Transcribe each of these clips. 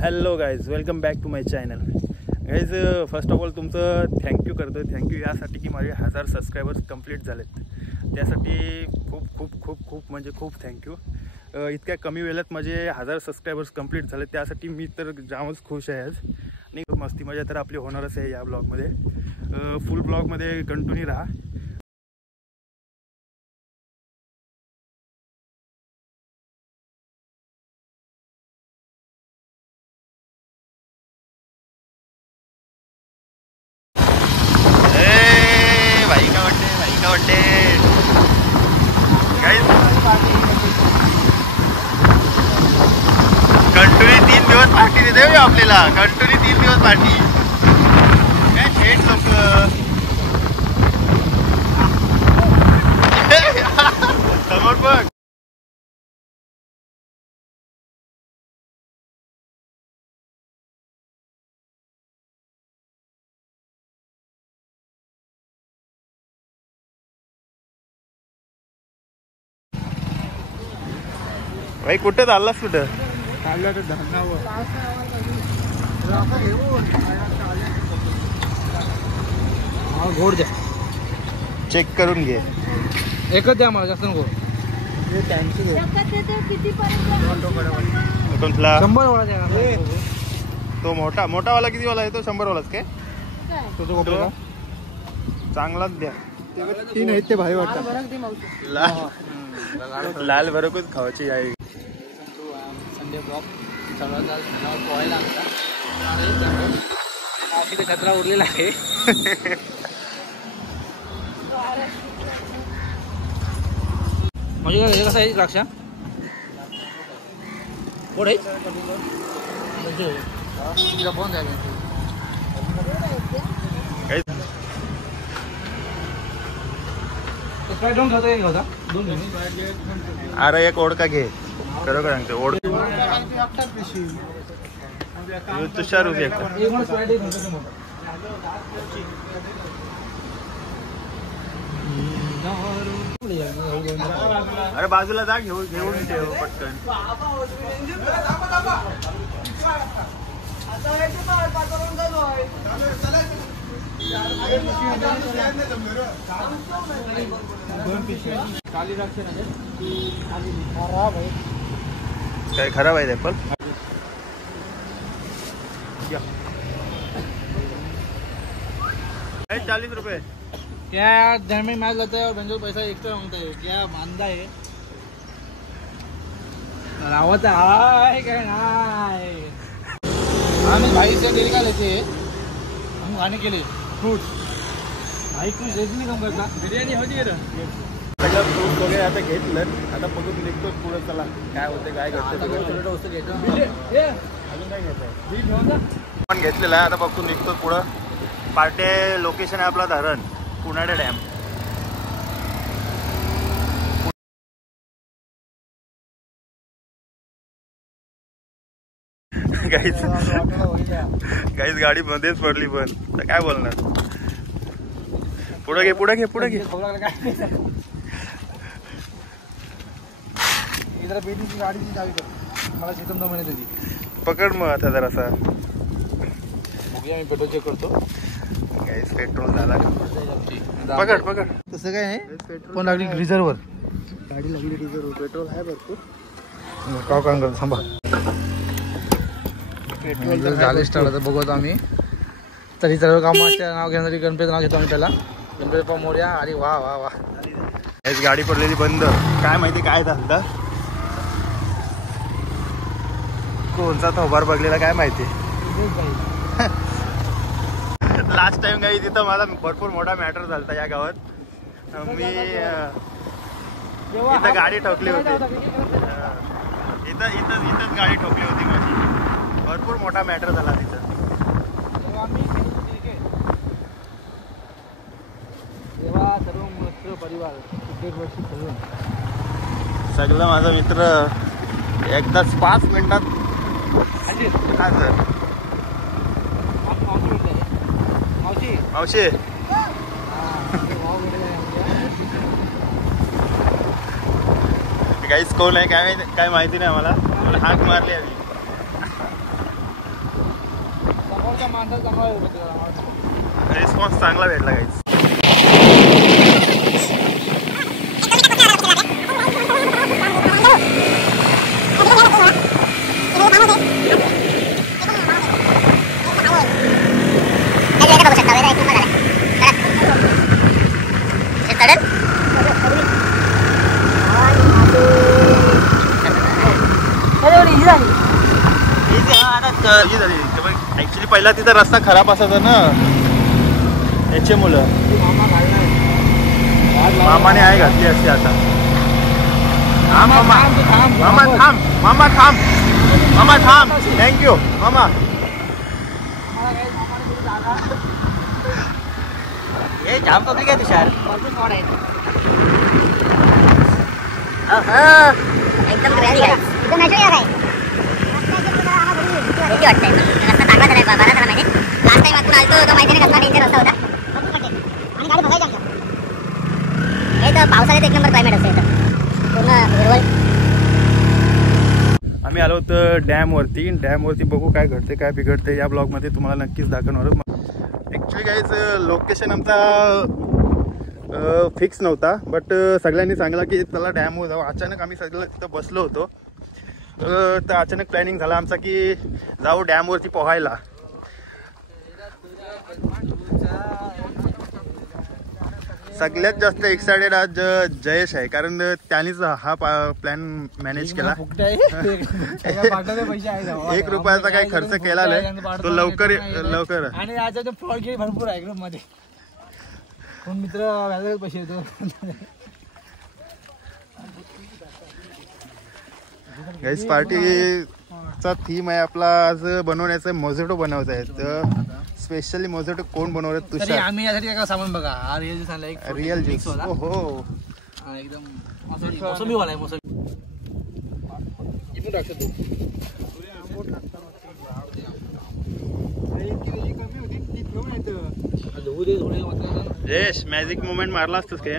Hello guys, welcome back to my channel. Guys, first of all तुमचं thank you करतो. Thank you यासाठी की माझे 1000 सबस्क्रायबर्स कंप्लीट झालेत. त्यासाठी खूप खूप खूप खूप म्हणजे खूप थँक्यू. इतक्या कमी वेळात माझे 1000 सबस्क्रायबर्स कंप्लीट झाले, त्यासाठी मी तर जामच खुश आहे आज. आणि मस्ती मजा तर आपली होणारच आहे या ब्लॉगमध्ये. फुल ब्लॉगमध्ये कंटिन्यू राहा. कंटिन्यू 3 दिवस पार्टी देते आपल्याला. कंटिन्यू 3 दिवस पार्टी. काय शेट लोक समोर बघ. भाई कुठे चाललास? कुठं चाललं तर धरणावर. घोड द्या, चेक करून घे. एकच द्या मला, जास्त नको. कुठला 100 वाला द्या. तो मोठा वाला किती वाला आहे? तो 100 वालाच काय? तो चांगलाच द्या. 3 आहेत ते भारी वाटतात. लाल बरोबरच खावायची आहे. संडे ब्लॉग सर्वात पोहायला आमचा कचरा उरलेला आहे. म्हणजे हे कसं आहे द्राक्ष कोण आहे बंद आहे. काय दोन घेता एक होता दोन घेऊन. अरे एक ओढका घे. खरोखर सांगते ओढ तुषार उभी. अरे बाजूला जा, घेऊन ठेव पटकन. काय खराब आहे ऍपल? 40 रुपये. क्या घर में माल लाता है और बंजो पैसा एक्स्ट्रा मांगता है. क्या मानता है रावत है क्या? हम भाई से डेली का लेते हैं हम खाने के लिए फ्रूट. भाई कुछ रेट नहीं कम करता. बिर्याणी होती है. सगळं फ्रूट वगैरे आता घेतलं. आता बघून निघतो पुढे. चला काय होते काय घेतो अजून काय घेत पण घेतलेलं आहे. आता बघतो निघतो पुढं. पार्टी लोकेशन आहे आपला धरण पुनाडे डॅम. काहीच गाडी मध्येच पडली. पण तर काय बोलणार. पुढे घे. गाडीची चावी कर मला चिकन दो महिने त्याची पकड मग आता जरासा. बघूया मी पेट्रोल चेक करतो. गाईस पेट्रोल झाला का? पकड. तसं काय आहे. पण लागली रिझर्वर. गाडी लागली रिझर्वर. पेट्रोल आहे भरपूर. काय कर थांबा. पेट्रोल झाले स्टार्ट. आता बघतो आम्ही. तरी सर्व कामाच्या नाव घेण्यासाठी गणपतीचं नाव घेतो आम्ही त्याला. गणपती बाप्पा मोरया. अरे वा वा वा. गाडी पडलेली बंद. काय माहिती काय झालं. कोणचा थोबार बघलेला काय माहिती. लास्ट टाइम काही तिथं मला भरपूर मोठा मॅटर झाला या गावात. मी इथं गाडी ठोकली होती. इथंच गाडी ठोकली होती माझी. भरपूर मोठा मॅटर झाला तिथं. सर्व मित्र परिवार सगळं माझा मित्र एकदाच 5 मिनिटात. मावशी गाईस कोण आहे काय माहिती नाही. मला हाक मारली आधी. रिस्पॉन्स चांगला भेटला गाईज. ऍक्च्युली पहिला तिथं रस्ता खराब असायचा ना याचे मुलं मामाने आहे घातली असते आता. मामा थांब मामा थांब मामा थांब. थँक्यू मामा. हे जाम पब्लिक आहे तुषार. एकदम क्रेझी आहे. एकदम नॅचरल आहे. किती वाटतंय रस्ता चांगला झालाय. बरा झाला माहिती. लास्ट टाइम आपण आलतो तो माहिती नाही कसला डेंजर रस्ता होता. आणि गाडी बघायची हे तर पावसाळ्यात एक नंबर क्लायमेट असते इथं पूर्ण हिरवळ. आम्ही आलो होतो डॅमवरती बघू काय घडते काय बिघडते या ब्लॉगमध्ये तुम्हाला नक्कीच दाखवणार. ॲक्च्युली काहीच लोकेशन आमचा फिक्स नव्हता बट सगळ्यांनी सांगितलं की चला डॅमवर जाऊ. अचानक आम्ही सगळं तिथं बसलो होतो तर अचानक प्लॅनिंग झाला आमचा की जाऊ डॅमवरती पोहायला. सगळ्यात जास्त एक्सायटेड आज जयेश आहे कारण त्यानेच हा प्लॅन मॅनेज केला. 1 रुपयाचा काही खर्च केला नाही तो लवकर. आणि आज फ्रॉड गेली भरपूर आहे ग्रुप मध्ये. कोण मित्र पैसे येतो. गाईस पार्टीचा थीम आहे आपला आज बनवण्याचा मोजेटो बनवायचा आहे. तर स्पेशली मोजेटो कोण बनवलं तुषार. आम्ही यासाठी काय सामान बघा हा रिअल ज्यूस आणला. Real juice. हो एकदम मोसंबी वाला आहे. मोसंबी इथून टाकतो. जयेश मॅजिक मुवमेंट मारला असतोस काय.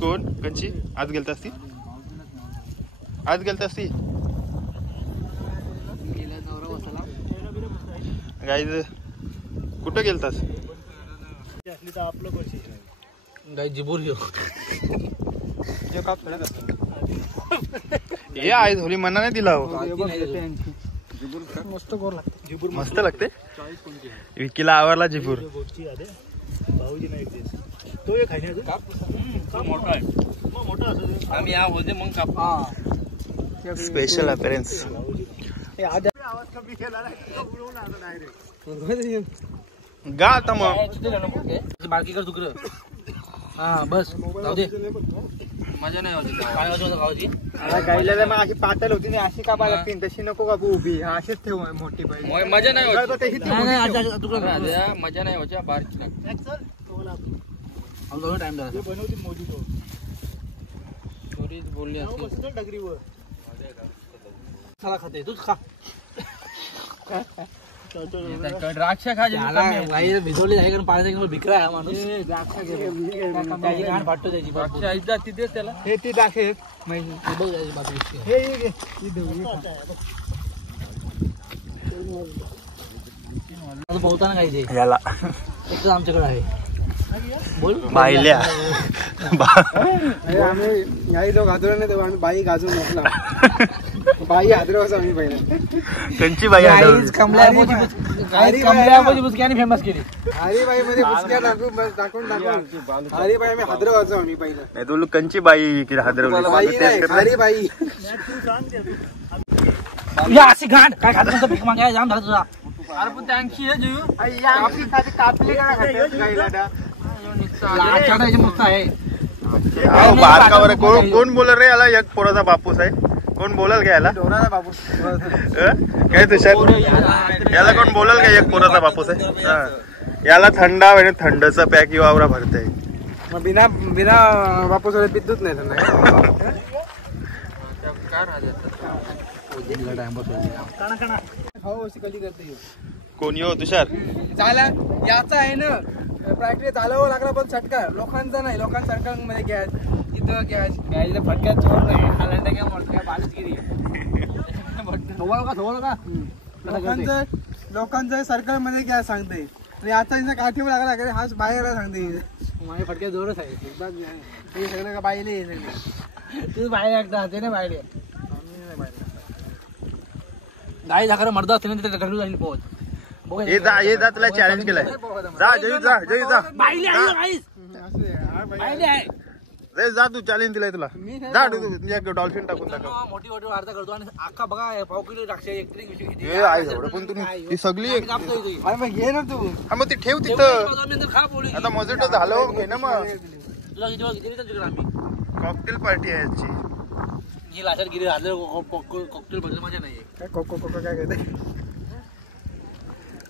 कोण कंची आज गेलतास ती. गाईज कुठं गेलतास. गाई जिबूर घेऊ हे आई धोली मना नाही दिला. मस्त लागते. विकीला आवडला जिबूर. Special appearance. गा आता मग बाकी कर तुकडं. हा बस जाऊ दे. मजा नाही होती गायला मग अशी पातळ होती नाही अशी कापा लागते तशी नको कापू उभी. अशीच ठेव मोठी पाहिजे. मजा नाही होती. मजा नाही होत्या बारची लागते. टाइम झाला बोलली चला खाते तूच खा. द्राक्ष खा. भिजवली आहे कारण पाण्याचा भिकरा आहे माणूस. त्याची घाण फाटतो त्याची. तिथेच त्याला हे ती दाखव पोहताना खायचे याला एक आमच्याकडे आहे. बोल बाईल्या आम्ही याही तो गाजर नाही तेव्हा आम्ही बाई गाजून नसला. बाई हादरवाच आम्ही पहिला. कंची बाई बुचक्याने फेमस केली. हरिबाई मध्ये बुचक्या टाकून हरिबाई आम्ही हादरवाचो आम्ही पहिला. नाही तुला कंची बाई की हरिबाई हरिबाई अशी घाण काय खात भीक मागाय जाम झाला तुझा. अरे पण त्यांची कापली का मस्त आहे. बारकावर कोण बोल रे याला. एक पोराचा बापूस आहे. कोण बोलाल का याला. बाबू काय तुषार याला कोण बोलाल का. एक पोराचा बापूस आहे. याला थंडा म्हणजे थंडचा पॅक वावरा भरते. मग बिना बापूस पितूच नाही त्यांना. कोणी हो तुषार झाला याचा आहे ना प्रॅक्टिस चालवावं लागला पण चटका लोकांचा नाही. लोकांना सरकार मध्ये घ्या तिथं गायला फटक्यात जोर नाही हालांडा काय म्हणतो काय बालीच गेली लोकांचं सर्कल मध्ये काय सांगते आणि आता इथं काठी लागला हाच बाहेर सांगते माझ्या फटक्यात जोरच आहे हे सगळं का पाहिले तू बाहेर एकदा ते नाही बाहेर गाई झाकर मर्द असते ना तिथे घडून जाईल पोहोच ये जा तुला चॅलेंज केलंय जा जयू जा बाईले आहे गाईस बाईले आहे रे जा तू चॅलेंज दिलाय तुला जा तू डॉल्फिन टाकून दाखव मोठी वार्ता करतो आणि अख्खा बघा पाव किलो द्राक्ष हे आहे एवढं पण तुम्ही ही सगळी घे ना तू हा मग ती ठेव तिथं आता मजेट झालं घे ना मग कॉकटेल पार्टी आहे याची ही लाचार गिरी झालं कॉकटेल बघलं माझ्या नाही काय करते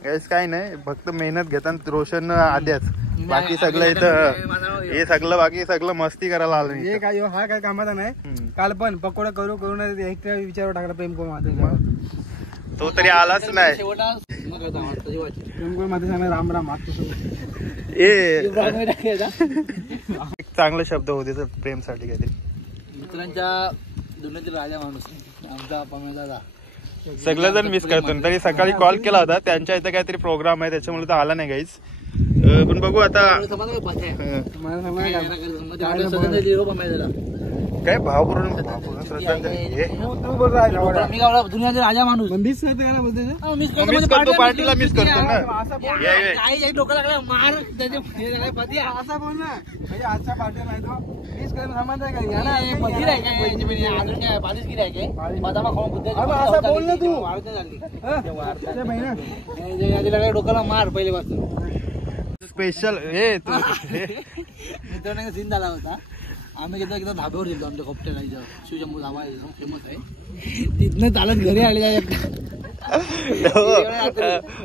गैस काय नाही फक्त मेहनत घेतात रोशन आद्याच बाकी सगळं इथं हे सगळं बाकी सगळं मस्ती करायला आलं हे काय हा काय कामाचा नाही काल पण पकोडा करू एक विचार टाकला प्रेम कोण माझं तो तरी आलाच नाही प्रेम कोण माझं सांगा राम राम एक चांगले शब्द होते तर प्रेमसाठी काहीतरी मित्रांच्या दुनियातील राजा माणूस आमचा पमेश दादा सगळे जण मिस करतो तरी सकाळी कॉल केला होता त्यांच्या इथे काहीतरी प्रोग्राम आहे त्याच्यामुळे तो आला नाही गाईज पण बघू आता काय भावपूर्ण दुनियाचे राजा माणूस मिस करतो पार्टीला मिस करतो ना डोकं लागला मार असा बोल ना म्हणजे आजच्या पार्टीला नाही तो मिस करून समज आहे का डोक्याला मार पहिले पासून स्पेशल हे मित्रांनो सीन झाला होता आम्ही एकदा धाब्यावर गेलो आमच्या खोपट्याला शिवशंभू धाबा फेमस आहे तिथनं चालत घरी आले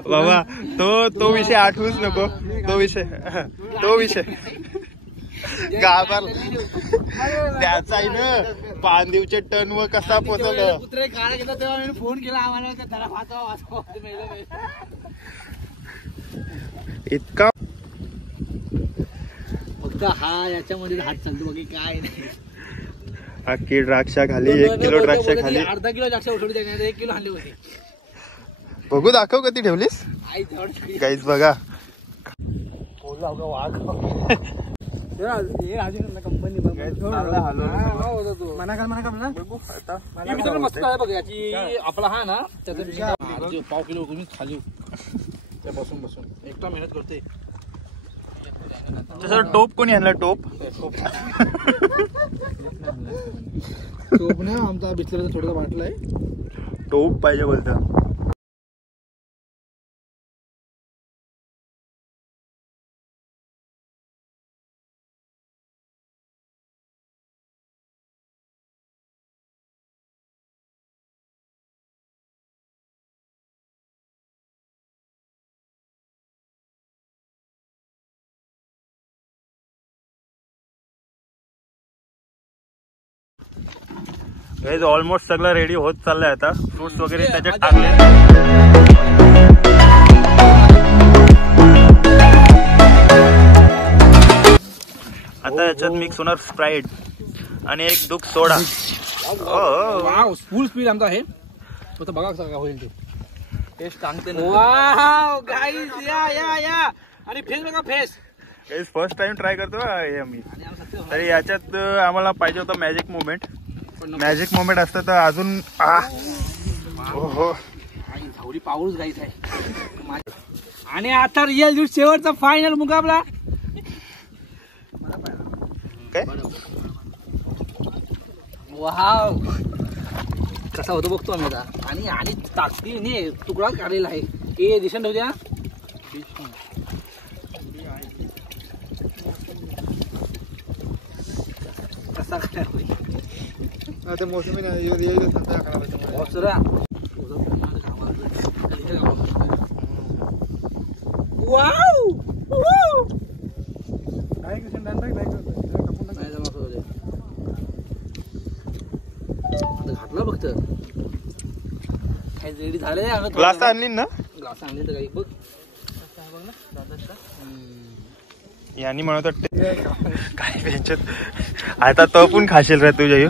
बाबा तो विषय आठवूच नको तो विषय गाभार त्याचा आहे ना पांदिवचे टन व कसा पोचवलं कुत्रे काळा घेतला तेव्हा मी फोन केला आम्हाला त्याला वाचवा इतका फक्त हा याच्यामध्ये हात चालतो बाकी काय नाही अख्खी द्राक्षा खाली 1 किलो द्राक्षा खाली अर्धा किलो द्राक्षा उठवली 1 किलो आणले होते बघू दाखव कधी ठेवलीस गाईज बघा कंपनी मस्त आहे बघ याची आपला हा ना त्याचा पाव किलो तुम्हीच खाली बसून एकटा मेहनत करते तसं टोप कोणी आणला टोप ना आमचा बिस्लरीचा थोडासा बाटला आहे टोप पाहिजे बोलता ऑलमोस्ट सगळं रेडी होत चाललंय आता फ्रुट्स वगैरे त्याच्यात टाकले आता याच्यात मिक्स होणार स्प्राईट आणि एक दूध सोडा फुल स्पीड आमचा आहे फक्त बघा कसं काय होईल ते टेस्ट सांगते वाव गाईस या आणि फेस बघा फेस फर्स्ट टाइम ट्राय करतो आम्ही तरी याच्यात आम्हाला पाहिजे होता मॅजिक मोमेंट असतं तर अजून झावडी पाऊस गाईस आहे आणि आता रिअल ज्यूस शेवटचा फायनल मुकाबला काय वाव कसा होतो बघतो आम्ही आता आणि ताकदीने तुकडा काढलेला आहे हे दिशन ठेवू द्या कसा काय मोसमी घातला फक्त काही रेडी झाले ग्लास आणली ना ग्लास आणली तर काही बघ यांनी म्हणत वाटते काय पेंचत आता तो पण खाशील रे तुझ्या येऊ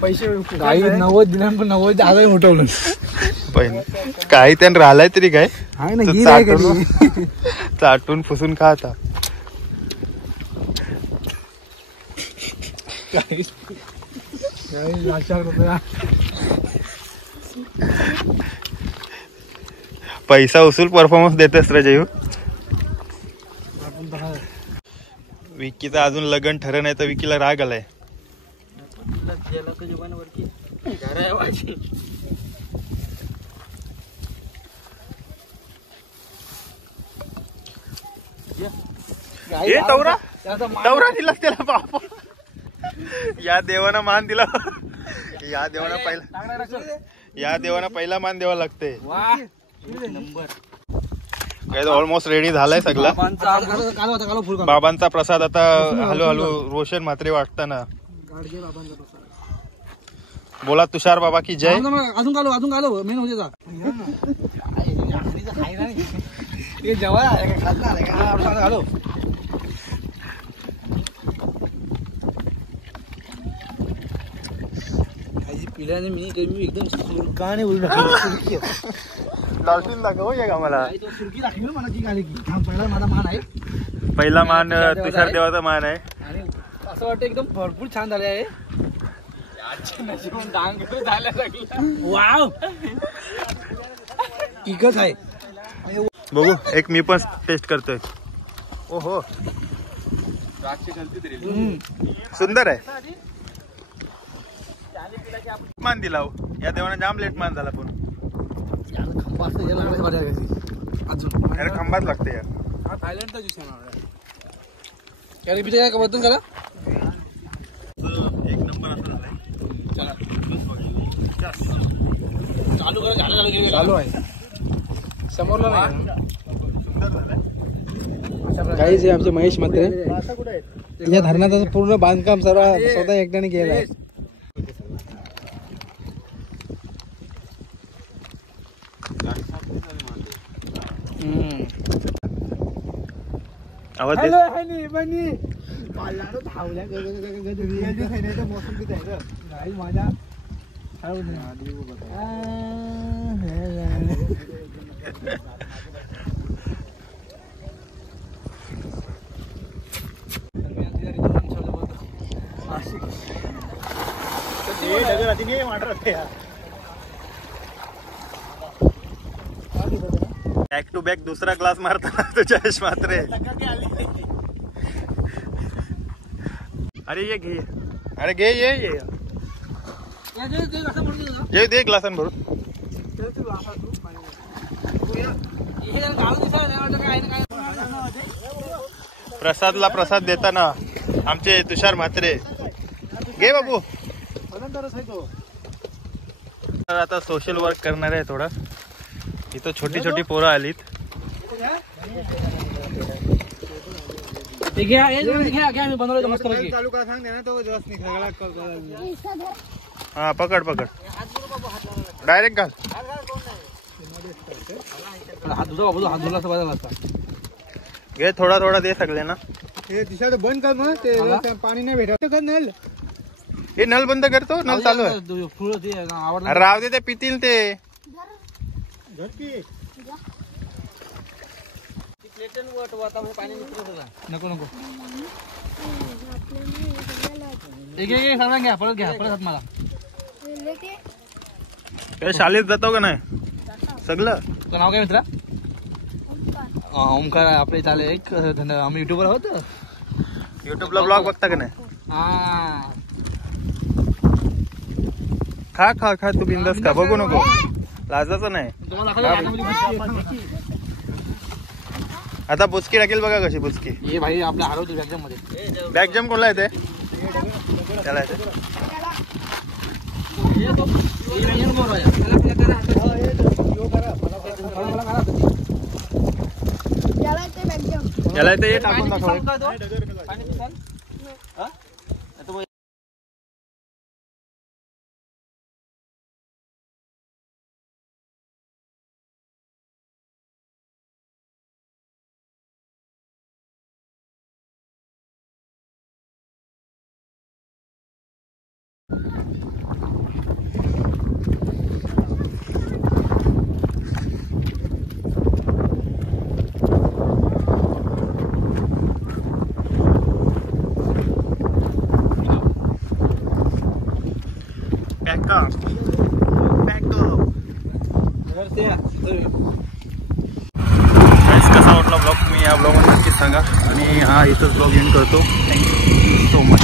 पैसे काही 90 दिल्यान पण 90 आजही मोठवलं पण काही त्यानं राहिलाय तरी काय आहे ना तो गिर आहे चाटून चाटून फुसून खा आता. काही 1,00,000 रुपया पैसा उसूल परफॉर्मन्स देतेस रे जयू. विकीचं अजून लग्न ठरलं नाही तर विकीला राग आलाय. ए तवरा तवरा दिलास त्याला बाप. या देवानं मान दिला. या देवानं पहिला मान द्यावा लागते. ऑलमोस्ट रेडी झालाय सगळा. बाबांचा प्रसाद आता हळूहळू रोशन म्हात्रे वाटताना. बोला तुषार बाबा की जय. अजून घालो मेन होते घालो पिल्याने मी एकदम सुरकाने डॉल्फिन दाखव या आम्हाला. सुरकी दाखवली मला जी गाडी की पहिला माझा मान आहे. पहिला मान तुषार देवाचा मान आहे. आणि असं वाटतं एकदम भरपूर छान झाले आहे. वाव इकच आहे. बघू एक मी पण टेस्ट करतोय. ओहो सुंदर आहे. मान दिला हो. या देवाने जाम लेट मान झाला पण अरे खंबाच लागते यार. थायलंडचा ज्यूस आहे काय बदलून करा. एक नंबर असं झालाय. चालू आहे समोरला नाही. सुंदर झालाय. काहीच आमचे महेश म्हात्रे या धरणाचं पूर्ण बांधकाम सर्व स्वतः एकट्याने केलं आहे. आवाज दे. माझ्या बॅक टू बॅक दुसरा क्लास मारताना तुझ्या यश मात्रे. अरे ये घे. अरे घे ये ये दे ग्लासन भरून. प्रसादला प्रसाद देताना आमचे तुषार म्हात्रे. घे बाबू. आता सोशल वर्क करणार आहे थोडा. इथं छोटी छोटी पोरं आलीत. चालू करा सांग ना तो जस्ट निघाला. हा पकड पकड डायरेक्ट घाल. हात धुला असता. घे थोडा थोडा दे सगळे ना. हे दिशा बंद कर मग ते पाणी नाही भेटत कर नल. हे नल बंद करतो. नल चालू आहे. अरे राव दे ते पितील ते. नको नको सगळं घ्या परत हात मला. शाळेत जातो का नाही सगळं. तुझं नाव काय मित्रा. ओमकार आपले चाले एक आम्ही युट्यूबर आहोत. युट्यूबला ब्लॉग बघता का नाही. हा खा खा खा तू बिंदास खा. बघू नको लाजाचं नाही. आता बुचकी टाकेल बघा कशी बुचकी. ये भाई आपल्या हरवते बॅग मध्ये. बॅग जम कोणला येते त्याला येते. याला येते टाकून दाखव. गाईस कसा वाटला ब्लॉग तुम्ही या ब्लॉगमध्ये नक्कीच सांगा आणि हा इथंच ब्लॉग एंड करतो. Thank you so much.